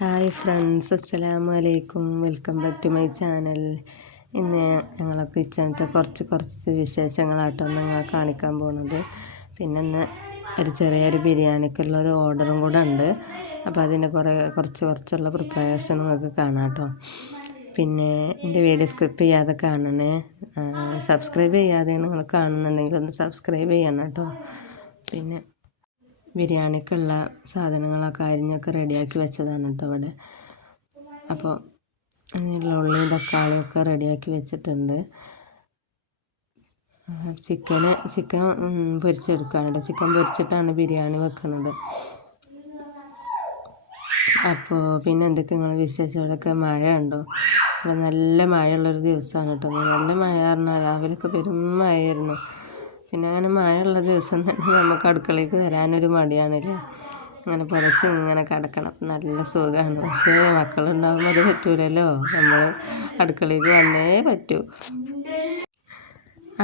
Hi friends, അസ്സലാമു അലൈക്കും. Welcome back to my channel. ഇന്ന് ഞങ്ങളെ കിച്ചണത്തെ കുറച്ച് വിശേഷങ്ങളാട്ടോ നിങ്ങളെ കാണിക്കാൻ പോകുന്നത്. പിന്നെ ഇന്ന് ഒരു ചെറിയൊരു ബിരിയാണിക്കുള്ള ഒരു ഓർഡറും കൂടെ ഉണ്ട്. അപ്പോൾ അതിൻ്റെ കുറച്ചുള്ള പ്രിപ്പറേഷൻ നിങ്ങൾക്ക് കാണാം കേട്ടോ. പിന്നെ എൻ്റെ വീഡിയോ സ്കിപ്പ് ചെയ്യാതെ കാണണേ. സബ്സ്ക്രൈബ് ചെയ്യാതെ നിങ്ങൾ കാണുന്നുണ്ടെങ്കിൽ ഒന്ന് സബ്സ്ക്രൈബ് ചെയ്യണം കേട്ടോ. പിന്നെ ബിരിയാണിക്കുള്ള സാധനങ്ങളൊക്കെ അരിഞ്ഞൊക്കെ റെഡിയാക്കി വെച്ചതാണ് കേട്ടോ ഇവിടെ. അപ്പോൾ അതിനുള്ള ഉള്ളിയും തക്കാളിയൊക്കെ റെഡിയാക്കി വെച്ചിട്ടുണ്ട്. ചിക്കൻ പൊരിച്ചെടുക്കുകയാണ്. ചിക്കൻ പൊരിച്ചിട്ടാണ് ബിരിയാണി വെക്കുന്നത്. അപ്പോൾ പിന്നെ എന്തൊക്കെ നിങ്ങൾ വിശേഷം? ഇവിടെയൊക്കെ മഴ ഉണ്ടോ? ഇവിടെ നല്ല മഴയുള്ളൊരു ദിവസമാണ് കേട്ടോ. നല്ല മഴ പറഞ്ഞാൽ രാവിലെയൊക്കെ പെരും മഴയായിരുന്നു. പിന്നെ അങ്ങനെ മഴയുള്ള ദിവസം തന്നെ നമുക്ക് അടുക്കളയ്ക്ക് വരാനൊരു മടിയാണല്ലേ. അങ്ങനെ പുലച്ച് ഇങ്ങനെ കിടക്കണം, നല്ല സുഖമാണ്. പക്ഷേ മക്കളുണ്ടാകുമ്പോൾ അത് പറ്റൂലല്ലോ, നമ്മൾ അടുക്കളയ്ക്ക് വന്നേ പറ്റൂ.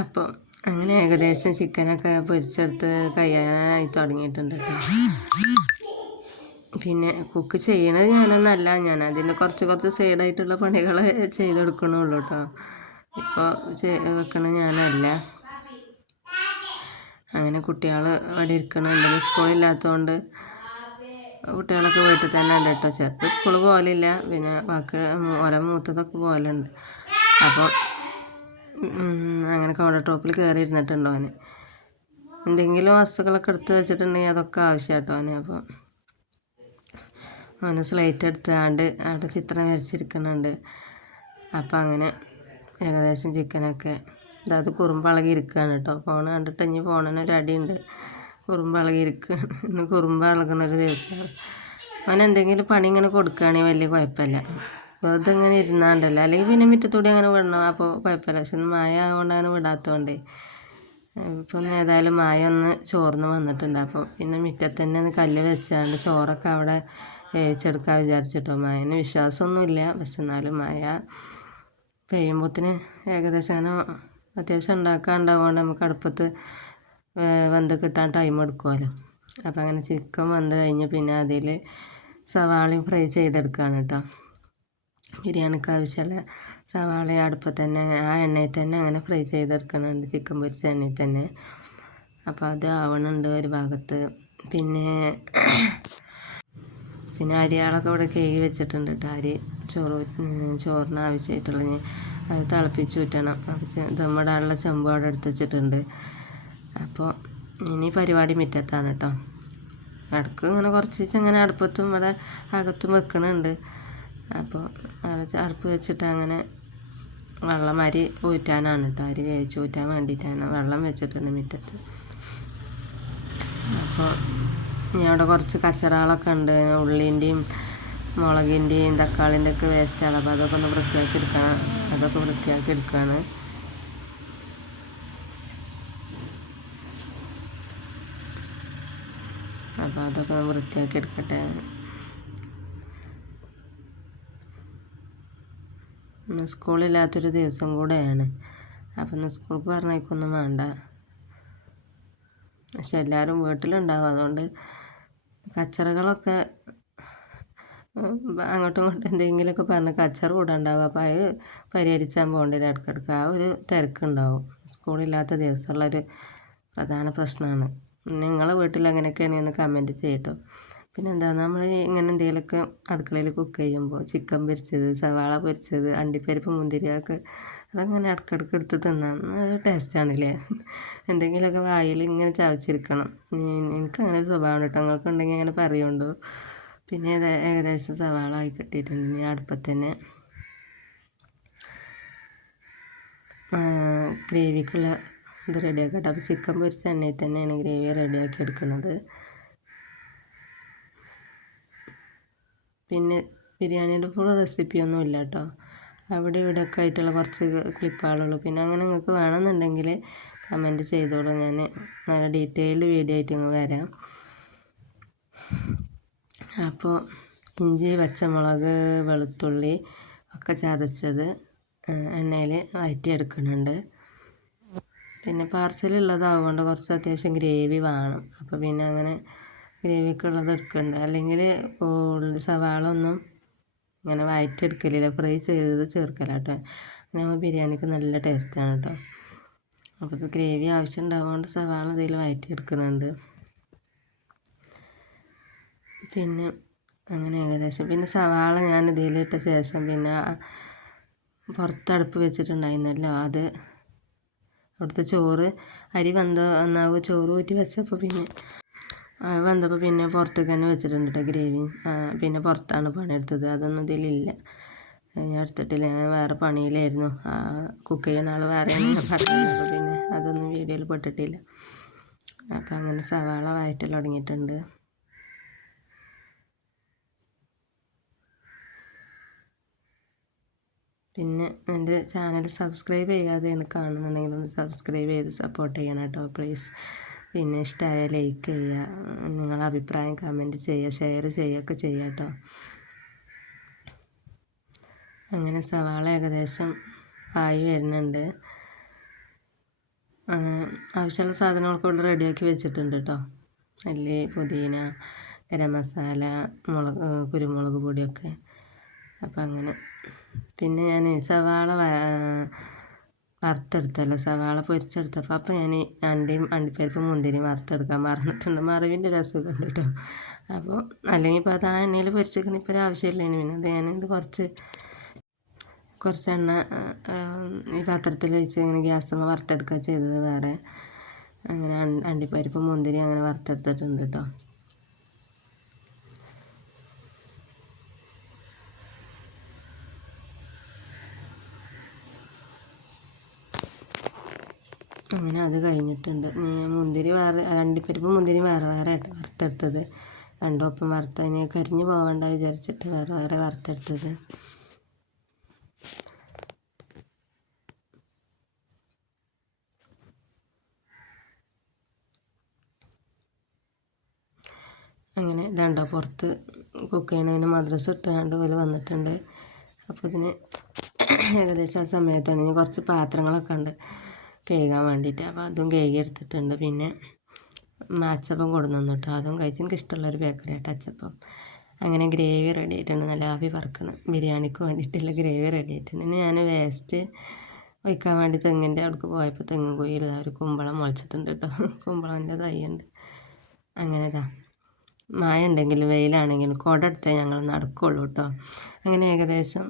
അപ്പം അങ്ങനെ ഏകദേശം ചിക്കനൊക്കെ പൊരിച്ചെടുത്ത് കഴിയാനായി തുടങ്ങിയിട്ടുണ്ട് കേട്ടോ. പിന്നെ കുക്ക് ചെയ്യണത് ഞാനൊന്നല്ല, ഞാൻ അതിന് കുറച്ച് സൈഡായിട്ടുള്ള പണികൾ ചെയ്തെടുക്കണുള്ളൂ കേട്ടോ. ഇപ്പോൾ വെക്കണത് ഞാനല്ല. അങ്ങനെ കുട്ടികൾ അവിടെ ഇരിക്കണുണ്ട്. സ്കൂളില്ലാത്തതുകൊണ്ട് കുട്ടികളൊക്കെ വീട്ടിൽ തന്നെ ഉണ്ട് കേട്ടോ. ചെറുത് സ്കൂൾ പോകലില്ല, പിന്നെ ഓരോ മൂത്തതൊക്കെ പോകലുണ്ട്. അപ്പോൾ അങ്ങനെ കൗണ്ടർ ടോപ്പിൽ കയറി ഇരുന്നിട്ടുണ്ടോ അവന്. എന്തെങ്കിലും വസ്തുക്കളൊക്കെ എടുത്ത് വെച്ചിട്ടുണ്ടെങ്കിൽ അതൊക്കെ ആവശ്യം കേട്ടോ അവന്. അപ്പോൾ അവന് സ്ലേറ്റ് എടുത്താണ്ട് അവിടെ ചിത്രം വരച്ചിരിക്കുന്നുണ്ട്. അപ്പോൾ അങ്ങനെ ഏകദേശം ചിക്കനൊക്കെ അത് കുറുമ്പളകി ഇരിക്കുകയാണ് കേട്ടോ. ഫോൺ കണ്ടിട്ട് ഇനി ഫോണിനൊരു അടിയുണ്ട്. കുറുമ്പളകി ഇരിക്കുകയാണ്. ഇന്ന് കുറുമ്പളകണൊരു ദിവസമാണ്. അവനെന്തെങ്കിലും പണി ഇങ്ങനെ കൊടുക്കുകയാണെങ്കിൽ വലിയ കുഴപ്പമില്ല. വെറുതെ ഇങ്ങനെ ഇരുന്നാണ്ടല്ലോ, അല്ലെങ്കിൽ പിന്നെ മുറ്റത്തൂടി അങ്ങനെ വിടണം, അപ്പോൾ കുഴപ്പമില്ല. പക്ഷെ മായ ആയതുകൊണ്ട് അങ്ങനെ വിടാത്തതുകൊണ്ടേ ഇപ്പം ഏതായാലും മായ ഒന്ന് ചോർന്ന് വന്നിട്ടുണ്ട്. അപ്പോൾ പിന്നെ മുറ്റത്ത് തന്നെ ഒന്ന് കല്ല് വെച്ചാണ്ട് ചോറൊക്കെ അവിടെ വേവിച്ചെടുക്കാൻ വിചാരിച്ചിട്ടോ. മായന് വിശ്വാസമൊന്നുമില്ല, പക്ഷെ എന്നാലും മായ പെയ്യുമ്പോഴത്തിന് ഏകദേശം അങ്ങനെ അത്യാവശ്യം ഉണ്ടാക്കാനുണ്ടാവുകൊണ്ട് നമുക്ക് അടുപ്പത്ത് വെന്ത് കിട്ടാൻ ടൈം എടുക്കുമല്ലോ. അപ്പം അങ്ങനെ ചിക്കൻ വെന്ത് കഴിഞ്ഞ് പിന്നെ അതിൽ സവാളയും ഫ്രൈ ചെയ്തെടുക്കുകയാണ് കേട്ടോ. ബിരിയാണിക്ക് ആവശ്യമുള്ള സവാള അടുപ്പത്ത് തന്നെ ആ എണ്ണയിൽ തന്നെ അങ്ങനെ ഫ്രൈ ചെയ്തെടുക്കണുണ്ട്, ചിക്കൻ പൊരിച്ച എണ്ണയിൽ തന്നെ. അപ്പോൾ അത് ആവണുണ്ട് ഒരു ഭാഗത്ത്. പിന്നെ അരികളൊക്കെ ഇവിടെ കഴുകി വെച്ചിട്ടുണ്ട് കേട്ടോ. അരി ചോറിന് ആവശ്യമായിട്ടുള്ള അത് തിളപ്പിച്ച് ഊറ്റണം. അപ്പോൾ ദമ്മിടാനുള്ള ചെമ്പ് അവിടെ എടുത്ത് വെച്ചിട്ടുണ്ട്. അപ്പോൾ ഇനി പരിപാടി മുറ്റത്താണ് കേട്ടോ. ഇടയ്ക്ക് ഇങ്ങനെ കുറച്ച് ഇങ്ങനെ അടുപ്പത്തും ഇവിടെ അകത്തും വെക്കണുണ്ട്. അപ്പോൾ അടുപ്പ് വെച്ചിട്ട് അങ്ങനെ വെള്ളം അരി ഊറ്റാനാണ് കേട്ടോ. അരി വേവിച്ച് ഊറ്റാൻ വേണ്ടിയിട്ടാണ് വെള്ളം വെച്ചിട്ടുണ്ട് മുറ്റത്ത്. അപ്പോൾ ഇനി അവിടെ കുറച്ച് കച്ചറകളൊക്കെ ഉണ്ട്, ഉള്ളിൻ്റെയും മുളകിൻ്റെയും തക്കാളിൻ്റെ ഒക്കെ വേസ്റ്റാണ്. അപ്പോൾ അതൊക്കെ ഒന്ന് വൃത്തിയാക്കി എടുക്കണം. അതൊക്കെ വൃത്തിയാക്കി എടുക്കുകയാണ്. അപ്പോൾ അതൊക്കെ ഒന്ന് വൃത്തിയാക്കി എടുക്കട്ടെ. ഇന്ന് സ്കൂളില്ലാത്തൊരു ദിവസം കൂടെയാണ്. അപ്പം ഇന്ന് സ്കൂൾക്ക് പറഞ്ഞേക്കൊന്നും വേണ്ട, പക്ഷെ എല്ലാവരും വീട്ടിലുണ്ടാവും. അതുകൊണ്ട് കച്ചറകളൊക്കെ അങ്ങോട്ടും ഇങ്ങോട്ടും എന്തെങ്കിലുമൊക്കെ പറഞ്ഞ് കച്ചറ കൂടെ ഉണ്ടാവും. അപ്പോൾ അത് പരിഹരിച്ചാൽ പോകേണ്ടി വരും ഇടയ്ക്കിടയ്ക്ക്. ആ ഒരു തിരക്കുണ്ടാവും. സ്കൂളില്ലാത്ത ദിവസമുള്ളൊരു പ്രധാന പ്രശ്നമാണ്. നിങ്ങളെ വീട്ടിൽ എങ്ങനെയൊക്കെയാണ് ഒന്ന് കമൻറ്റ് ചെയ്യട്ടോ. പിന്നെ എന്താ, നമ്മൾ ഇങ്ങനെ എന്തെങ്കിലുമൊക്കെ അടുക്കളയിൽ കുക്ക് ചെയ്യുമ്പോൾ ചിക്കൻ പൊരിച്ചത്, സവാള പൊരിച്ചത്, അണ്ടിപ്പരിപ്പ്, മുന്തിരിയൊക്കെ അതങ്ങനെ ഇടയ്ക്കിടയ്ക്ക് എടുത്ത് തിന്നാൻ ടേസ്റ്റാണല്ലേ. എന്തെങ്കിലുമൊക്കെ വായിൽ ഇങ്ങനെ ചവച്ചിരിക്കണം. എനിക്കങ്ങനെ സ്വഭാവം കേട്ടോ. നിങ്ങൾക്കുണ്ടെങ്കിൽ അങ്ങനെ പറയുന്നുണ്ടോ. പിന്നെ ഏകദേശം സവാള ആയി കിട്ടിയിട്ടുണ്ട്. ഇനി അടുപ്പത്ത് തന്നെ ഗ്രേവിക്കുള്ള ഇത് റെഡിയാക്കട്ടെ. അപ്പോൾ ചിക്കൻ പൊരിച്ച എണ്ണയിൽ തന്നെയാണ് ഗ്രേവി റെഡിയാക്കി എടുക്കുന്നത്. പിന്നെ ബിരിയാണിയുടെ ഫുൾ റെസിപ്പിയൊന്നും ഇല്ല കേട്ടോ. അവിടെ ഇവിടെയൊക്കെ ആയിട്ടുള്ള കുറച്ച് ക്ലിപ്പുകളുള്ളൂ. പിന്നെ അങ്ങനെ നിങ്ങൾക്ക് വേണമെന്നുണ്ടെങ്കിൽ കമൻറ്റ് ചെയ്തോളൂ. ഞാൻ നല്ല ഡീറ്റെയിൽഡ് വീഡിയോ ആയിട്ട് ഇങ്ങ് വരാം. അപ്പോൾ ഇഞ്ചി, പച്ചമുളക്, വെളുത്തുള്ളി ഒക്കെ ചതച്ചത് എണ്ണയിൽ വഴറ്റിയെടുക്കുന്നുണ്ട്. പിന്നെ പാർസലുള്ളതാവുകൊണ്ട് കുറച്ച് അത്യാവശ്യം ഗ്രേവി വേണം. അപ്പോൾ പിന്നെ അങ്ങനെ ഗ്രേവിയൊക്കെ ഉള്ളത് എടുക്കുന്നുണ്ട്. അല്ലെങ്കിൽ സവാള ഒന്നും ഇങ്ങനെ വഴറ്റിയെടുക്കലില്ല, ഫ്രൈ ചെയ്തത് ചേർക്കലാട്ടോ. നമ്മൾ ബിരിയാണിക്ക് നല്ല ടേസ്റ്റാണ് കേട്ടോ. അപ്പോൾ ഇത് ഗ്രേവി ആവശ്യം ഉണ്ടാവുകൊണ്ട് സവാള ഇതിൽ വഴറ്റിയെടുക്കുന്നുണ്ട്. പിന്നെ അങ്ങനെ ഏകദേശം പിന്നെ സവാള ഞാൻ ഇതിലിട്ട ശേഷം പിന്നെ പുറത്തടുപ്പ് വെച്ചിട്ടുണ്ടായിരുന്നല്ലോ, അത് അവിടുത്തെ ചോറ് അരി വന്നാവ് ചോറ് ഊറ്റി വെച്ചപ്പോൾ പിന്നെ വന്നപ്പോൾ പിന്നെ പുറത്തേക്ക് തന്നെ വെച്ചിട്ടുണ്ട് കേട്ടോ ഗ്രേവി. പിന്നെ പുറത്താണ് പണിയെടുത്തത്, അതൊന്നും ഇതിലില്ല, ഞാൻ എടുത്തിട്ടില്ല. ഞാൻ വേറെ പണിയിലായിരുന്നു, കുക്ക് ചെയ്യുന്ന ആൾ വേറെയാണ് ഞാൻ പറഞ്ഞത്. അപ്പോൾ പിന്നെ അതൊന്നും വീഡിയോയിൽ പെട്ടിട്ടില്ല. അപ്പോൾ അങ്ങനെ സവാള വഴറ്റൽ തുടങ്ങിയിട്ടുണ്ട്. പിന്നെ എൻ്റെ ചാനൽ സബ്സ്ക്രൈബ് ചെയ്യാതെയാണ് കാണുന്നുണ്ടെങ്കിൽ ഒന്ന് സബ്സ്ക്രൈബ് ചെയ്ത് സപ്പോർട്ട് ചെയ്യണം കേട്ടോ പ്ലീസ്. പിന്നെ ഇഷ്ടമായ ലൈക്ക് ചെയ്യുക, നിങ്ങളുടെ അഭിപ്രായം കമൻറ്റ് ചെയ്യുക, ഷെയർ ചെയ്യുകയൊക്കെ ചെയ്യുക കേട്ടോ. അങ്ങനെ സവാള ഏകദേശം ആയി വരുന്നുണ്ട്. അങ്ങനെ ആവശ്യമുള്ള സാധനങ്ങളൊക്കെ ഇവിടെ റെഡിയാക്കി വെച്ചിട്ടുണ്ട് കേട്ടോ. മല്ലി, പുതിന, ഗരം മസാല, കുരുമുളക് പൊടിയൊക്കെ. അപ്പം അങ്ങനെ പിന്നെ ഞാൻ സവാള വറുത്തെടുത്തല്ലോ, സവാള പൊരിച്ചെടുത്തപ്പോൾ അപ്പോൾ ഞാൻ അണ്ടിപ്പരിപ്പും മുന്തിരിയും വറുത്തെടുക്കാൻ മറന്നിട്ടുണ്ട്. മറവിൻ്റെ രസമൊക്കെ ഉണ്ട് കേട്ടോ. അപ്പോൾ അല്ലെങ്കിൽ ഇപ്പോൾ അത് ആ എണ്ണയിൽ പൊരിച്ചേക്കണ ഇപ്പോൾ ഒരു ആവശ്യമില്ല. പിന്നെ അത് ഞാനിത് കുറച്ച് എണ്ണ ഈ പാത്രത്തിൽ വെച്ച് ഇങ്ങനെ ഗ്യാസുമ്മ വറുത്തെടുക്കുക ചെയ്തത് വേറെ. അങ്ങനെ അണ്ടിപ്പരിപ്പും മുന്തിരി അങ്ങനെ വറുത്തെടുത്തിട്ടുണ്ട് കേട്ടോ. അങ്ങനെ അത് കഴിഞ്ഞിട്ടുണ്ട്. അണ്ടിപ്പരിപ്പും മുന്തിരി വേറെ ആയിട്ട് വറുത്തെടുത്തത്. രണ്ടും ഒപ്പം വറുത്തതിന് കരിഞ്ഞു പോകണ്ട വിചാരിച്ചിട്ട് വേറെ വറുത്തെടുത്തത്. അങ്ങനെ ഇതുണ്ടോ പുറത്ത് കുക്ക് ചെയ്യണതിന് മദ്രസ ഇട്ടുകൊണ്ട് പോലെ വന്നിട്ടുണ്ട്. അപ്പോൾ ഇതിന് ഏകദേശം ആ സമയത്താണ്. ഇനി കുറച്ച് പാത്രങ്ങളൊക്കെ ഉണ്ട് കഴുകാൻ വേണ്ടിയിട്ട്, അപ്പോൾ അതും കഴുകി എടുത്തിട്ടുണ്ട്. പിന്നെ അച്ചപ്പം കൊടുന്നു കേട്ടോ, അതും കഴിച്ച് എനിക്ക് ഇഷ്ടമുള്ളൊരു ബേക്കറി ആയിട്ട് അച്ചപ്പം. അങ്ങനെ ഗ്രേവി റെഡി ആയിട്ടുണ്ട്, നല്ല ആവി പറക്കണം. ബിരിയാണിക്ക് വേണ്ടിയിട്ടുള്ള ഗ്രേവി റെഡി ആയിട്ടുണ്ട്. ഇനി ഞാൻ വേസ്റ്റ് വയ്ക്കാൻ വേണ്ടി തെങ്ങിൻ്റെ അവിടേക്ക് പോയപ്പോൾ തെങ്ങ് കുഴിയിൽ ഒരു കുമ്പളം മുളച്ചിട്ടുണ്ട് കേട്ടോ. കുമ്പളത്തിൻ്റെ തൈയുണ്ട്. അങ്ങനെ മഴ ഉണ്ടെങ്കിലും വെയിലാണെങ്കിലും കുട എടുത്തേ ഞങ്ങൾ നടക്കുള്ളൂ കേട്ടോ. അങ്ങനെ ഏകദേശം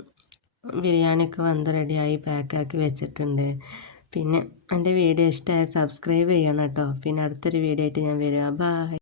ബിരിയാണിയൊക്കെ വന്ന് റെഡിയായി പാക്കാക്കി വെച്ചിട്ടുണ്ട്. പിന്നെ എൻ്റെ വീഡിയോ ഇഷ്ടമായ സബ്സ്ക്രൈബ് ചെയ്യണം കേട്ടോ. പിന്നെ അടുത്തൊരു വീഡിയോ ആയിട്ട് ഞാൻ വരിക. ബൈ.